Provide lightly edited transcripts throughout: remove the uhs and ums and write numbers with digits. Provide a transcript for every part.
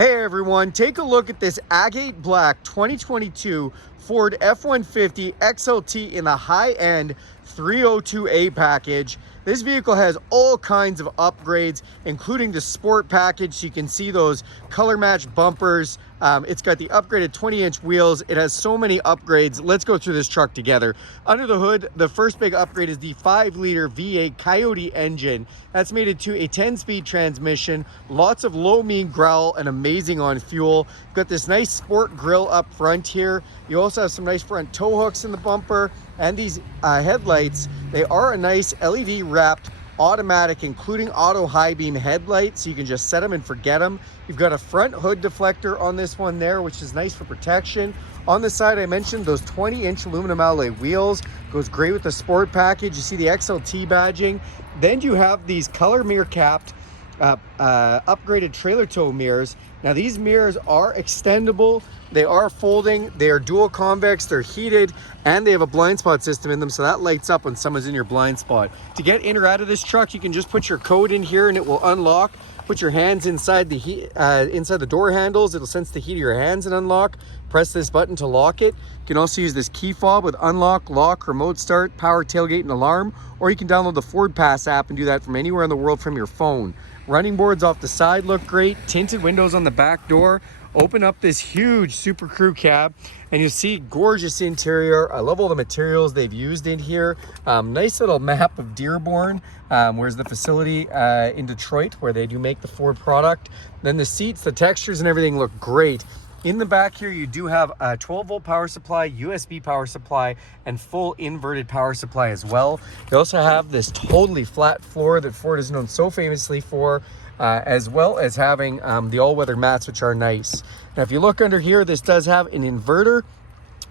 Hey everyone, take a look at this agate black 2022 Ford F-150 XLT in the high-end 302A package. This vehicle has all kinds of upgrades, including the sport package. So you can see those color matched bumpers. It's got the upgraded 20-inch wheels. It has so many upgrades. Let's go through this truck together. Under the hood, the first big upgrade is the 5-liter V8 Coyote engine. That's made it to a 10-speed transmission, lots of low, mean growl, and amazing on fuel. Got this nice sport grille up front here. You also have some nice front tow hooks in the bumper, and these headlights, they are a nice LED wrapped automatic, including auto high beam headlights, so you can just set them and forget them. You've got a front hood deflector on this one there, which is nice for protection. On the side, I mentioned those 20-inch aluminum alloy wheels. Goes great with the sport package. You see the XLT badging. Then you have these color mirror capped upgraded trailer tow mirrors. Now these mirrors are extendable, they are folding, they are dual convex, they're heated, and they have a blind spot system in them, so that lights up when someone's in your blind spot. To get in or out of this truck, you can just put your code in here and it will unlock. Put your hands inside the door handles. It'll sense the heat of your hands and unlock. Press this button to lock it. You can also use this key fob with unlock, lock, remote start, power, tailgate, and alarm, or you can download the Ford Pass app and do that from anywhere in the world from your phone. Running boards off the side look great. Tinted windows on the back door. Open up this huge Super Crew cab and you'll see gorgeous interior. I love all the materials they've used in here. Nice little map of Dearborn. Where's the facility in Detroit where they do make the Ford product. Then the seats, the textures and everything look great. In the back here, you do have a 12-volt power supply, USB power supply, and full inverted power supply as well. You also have this totally flat floor that Ford is known so famously for, as well as having the all-weather mats, which are nice. Now, if you look under here, this does have an inverter.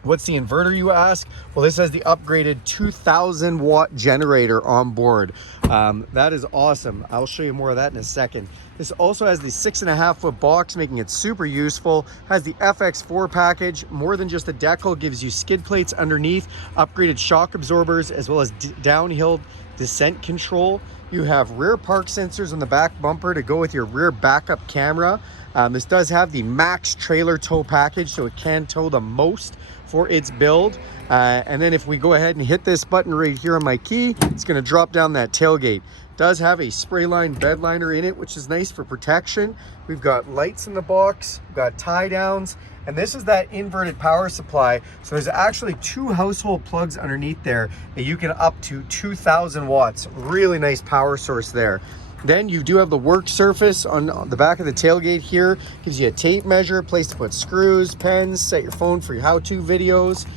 What's the inverter, you ask? Well, this has the upgraded 2,000 watt generator on board. That is awesome. I'll show you more of that in a second. This also has the 6.5 foot box, making it super useful. Has the FX4 package, more than just a decal, gives you skid plates underneath, upgraded shock absorbers, as well as downhill descent control. You have rear park sensors on the back bumper to go with your rear backup camera. This does have the max trailer tow package, so it can tow the most for its build. And then if we go ahead and hit this button right here on my key, it's going to drop down that tailgate. Does have a spray line bed liner in it, which is nice for protection. We've got lights in the box, we've got tie downs, and this is that inverted power supply. So there's actually 2 household plugs underneath there that you can up to 2,000 watts. Really nice power source there. Then you do have the work surface on the back of the tailgate here. Gives you a tape measure, place to put screws, pens, set your phone for your how-to videos.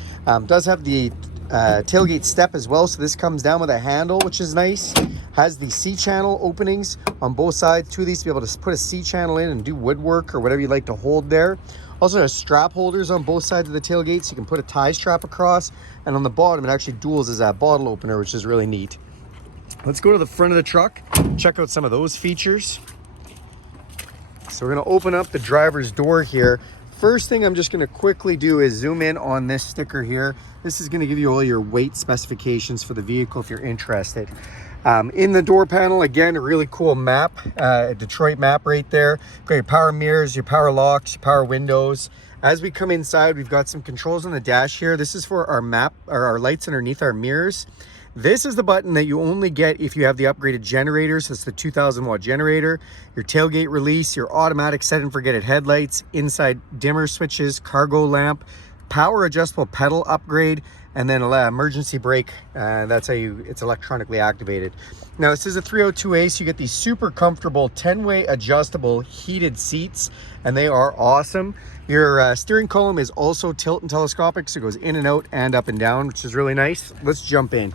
Does have the tailgate step as well, so this comes down with a handle, which is nice. Has the C-channel openings on both sides. 2 of these to be able to put a C-channel in and do woodwork or whatever you'd like to hold there. Also has strap holders on both sides of the tailgate, so you can put a tie strap across. And on the bottom, it actually duals as a bottle opener, which is really neat. Let's go to the front of the truck, check out some of those features. So we're gonna open up the driver's door here. First thing I'm just gonna quickly do is zoom in on this sticker here. This is gonna give you all your weight specifications for the vehicle if you're interested. In the door panel, again, a really cool map, a Detroit map right there. Got your power mirrors, your power locks, your power windows. As we come inside, we've got some controls on the dash here. This is for our map, or our lights underneath our mirrors. This is the button that you only get if you have the upgraded generators. That's the 2,000 watt generator, your tailgate release, your automatic set and forget it headlights, inside dimmer switches, cargo lamp, power adjustable pedal upgrade, and then an emergency brake. That's how it's electronically activated. Now this is a 302A, so you get these super comfortable 10-way adjustable heated seats, and they are awesome. Your steering column is also tilt and telescopic, so it goes in and out and up and down, which is really nice. Let's jump in.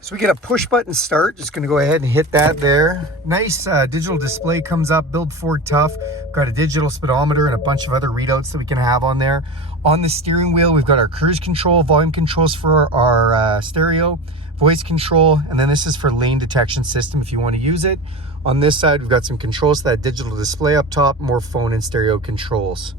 So we get a push button start. Just gonna go ahead and hit that there. Nice digital display comes up, build Ford tough. Got a digital speedometer and a bunch of other readouts that we can have on there. On the steering wheel, we've got our cruise control, volume controls for our stereo, voice control, and then this is for lane detection system if you want to use it. On this side, we've got some controls to that digital display up top, more phone and stereo controls.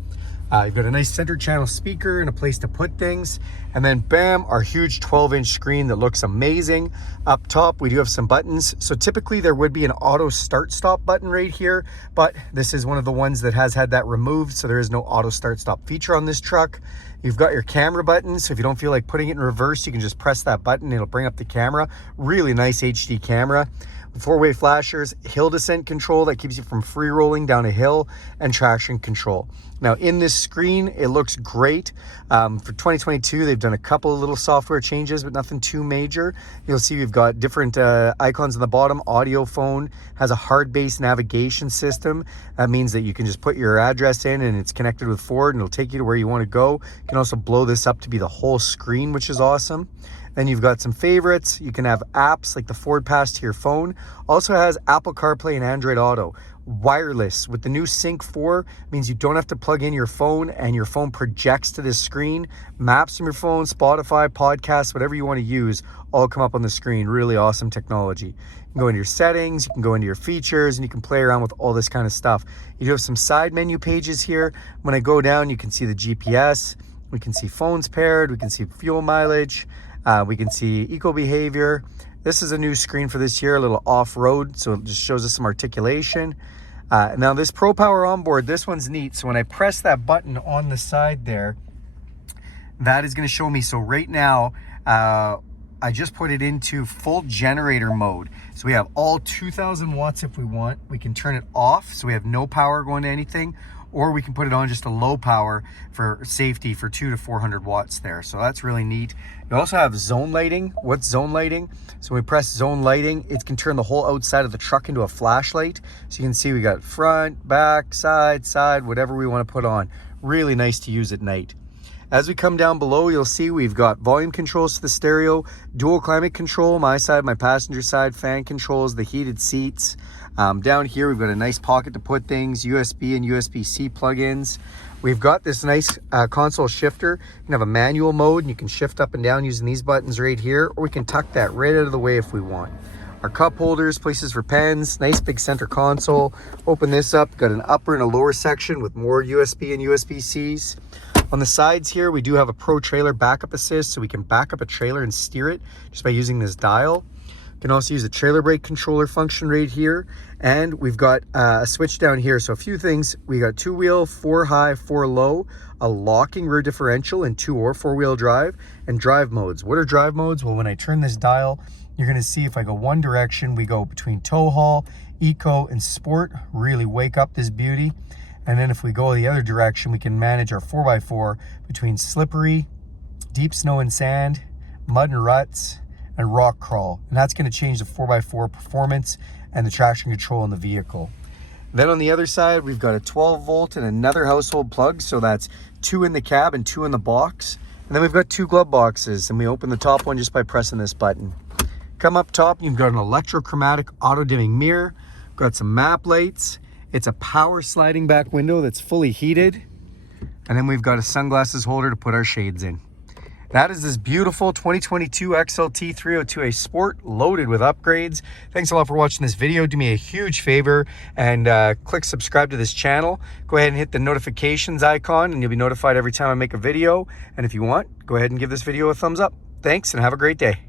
You've got a nice center channel speaker and a place to put things. And then bam, our huge 12-inch screen that looks amazing. Up top, we do have some buttons. So typically there would be an auto start stop button right here, but this is one of the ones that has had that removed. So there is no auto start stop feature on this truck. You've got your camera button. So if you don't feel like putting it in reverse, you can just press that button. It'll bring up the camera. Really nice HD camera. 4-way flashers, hill descent control that keeps you from free rolling down a hill, and traction control. Now in this screen, it looks great. For 2022, they've done a couple of little software changes, but nothing too major. You'll see we've got different icons on the bottom. Audio phone has a hard base navigation system. That means that you can just put your address in and it's connected with Ford and it'll take you to where you want to go. You can also blow this up to be the whole screen, which is awesome. Then you've got some favorites. You can have apps like the Ford Pass to your phone. Also has Apple CarPlay and Android Auto. Wireless with the new Sync 4 means you don't have to plug in your phone and your phone projects to this screen. Maps from your phone, Spotify, podcasts, whatever you want to use, all come up on the screen. Really awesome technology. You can go into your settings, you can go into your features, and you can play around with all this kind of stuff. You do have some side menu pages here. When I go down, you can see the GPS. We can see phones paired. We can see fuel mileage. We can see eco behavior. This is a new screen for this year, a little off-road, so it just shows us some articulation. Now this Pro Power onboard, this one's neat. So when I press that button on the side there, that is going to show me. So right now, I just put it into full generator mode. So we have all 2,000 watts if we want. We can turn it off, so we have no power going to anything, or we can put it on just a low power for safety for 200 to 400 watts there. So that's really neat. You also have zone lighting. What's zone lighting? So when we press zone lighting, it can turn the whole outside of the truck into a flashlight. So you can see we got front, back, side, whatever we want to put on. Really nice to use at night. As we come down below, you'll see we've got volume controls to the stereo, dual climate control, my side, my passenger side, fan controls, the heated seats. Down here, we've got a nice pocket to put things, USB and USB-C plugins. We've got this nice console shifter. You can have a manual mode, and you can shift up and down using these buttons right here, or we can tuck that right out of the way if we want. Our cup holders, places for pens, nice big center console. Open this up, got an upper and a lower section with more USB and USB-Cs. On the sides here, we do have a Pro Trailer backup assist, so we can back up a trailer and steer it just by using this dial. You can also use a trailer brake controller function right here. And we've got a switch down here. So a few things. We got 2-wheel, 4 high, 4 low, a locking rear differential and 2 or 4-wheel drive, and drive modes. What are drive modes? Well, when I turn this dial, you're going to see if I go one direction, we go between tow haul, eco, and sport. Really wake up this beauty. And then if we go the other direction, we can manage our 4x4 between slippery, deep snow and sand, mud and ruts, and rock crawl. And that's going to change the 4x4 performance and the traction control in the vehicle. Then on the other side, we've got a 12 volt and another household plug. So that's 2 in the cab and 2 in the box. And then we've got 2 glove boxes, and we open the top one just by pressing this button. Come up top, you've got an electrochromatic auto dimming mirror, got some map lights. It's a power sliding back window that's fully heated. And then we've got a sunglasses holder to put our shades in. That is this beautiful 2022 XLT 302A Sport loaded with upgrades. Thanks a lot for watching this video. Do me a huge favor and click subscribe to this channel. Go ahead and hit the notifications icon and you'll be notified every time I make a video. And if you want, go ahead and give this video a thumbs up. Thanks and have a great day.